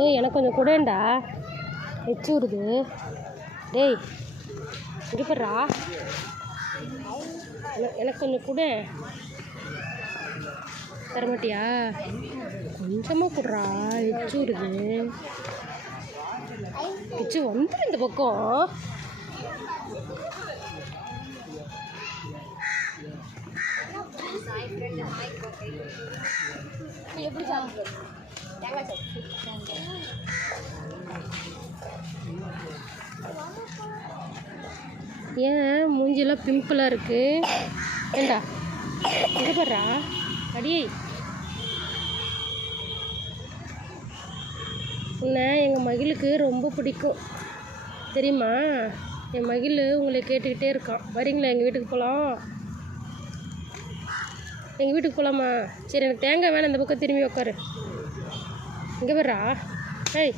டேய் எனக்கு கொஞ்சம் கூடேண்டா, எச்சு வருது. டேய் இங்கே போடுறா, எனக்கு கொஞ்சம் கூட தரமாட்டியா? கொஞ்சமாக கொடுறா, எச்சு வருது. எச்சு வந்துடும் இந்த பக்கம். எப்படி சாப்பிடுறது? ஏன் மூஞ்சிலாம் பிம்பிளாக இருக்குது? ஏண்டா இங்கே போடுறா, அடியே உன்னை எங்கள் மகிழுக்கு ரொம்ப பிடிக்கும் தெரியுமா? என் மகிழ் உங்களை கேட்டுக்கிட்டே இருக்கான். வரீங்களா எங்கள் வீட்டுக்கு போகலாம்? எங்கள் வீட்டுக்கு போகலாமா? சரி எனக்கு தேங்காய் வேணும், இந்த பக்கம் திரும்பி உட்காரு. இங்கே போடுறா, ஏய்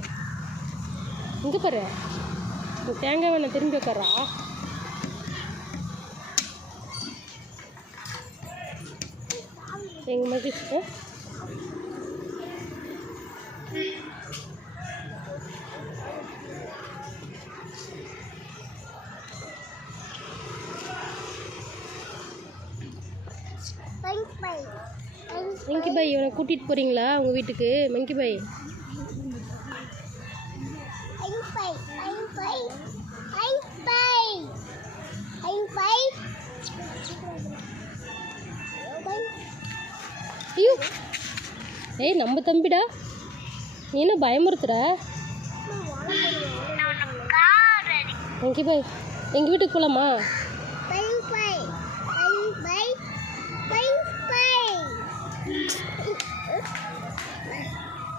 இங்கே பாரு, தேங்காய் வேணும், திரும்பி உட்காரா. எங்கள் மகிழ் மங்கி பாய் இவனை கூட்டிகிட்டு போகிறீங்களா உங்கள் வீட்டுக்கு? மங்கி பாய் ஐயோ, ஏய் நம்ம தம்பிடா, நீ என்ன பயமுறுத்துற? மங்கி பாய் எங்கள் வீட்டுக்கு போகலாமா?